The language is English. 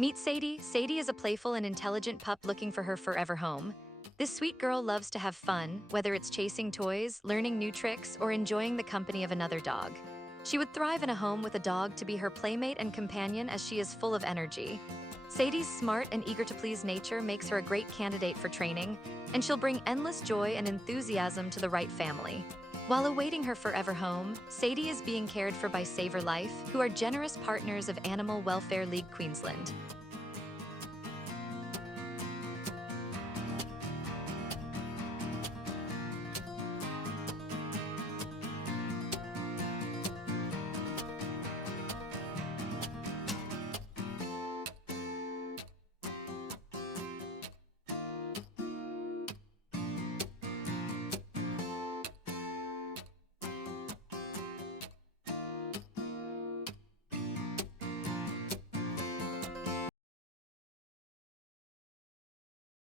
Meet Sadie. Sadie is a playful and intelligent pup looking for her forever home. This sweet girl loves to have fun, whether it's chasing toys, learning new tricks, or enjoying the company of another dog. She would thrive in a home with a dog to be her playmate and companion, as she is full of energy. Sadie's smart and eager-to-please nature makes her a great candidate for training, and she'll bring endless joy and enthusiasm to the right family. While awaiting her forever home, Sadie is being cared for by Savour Life, who are generous partners of Animal Welfare League Queensland.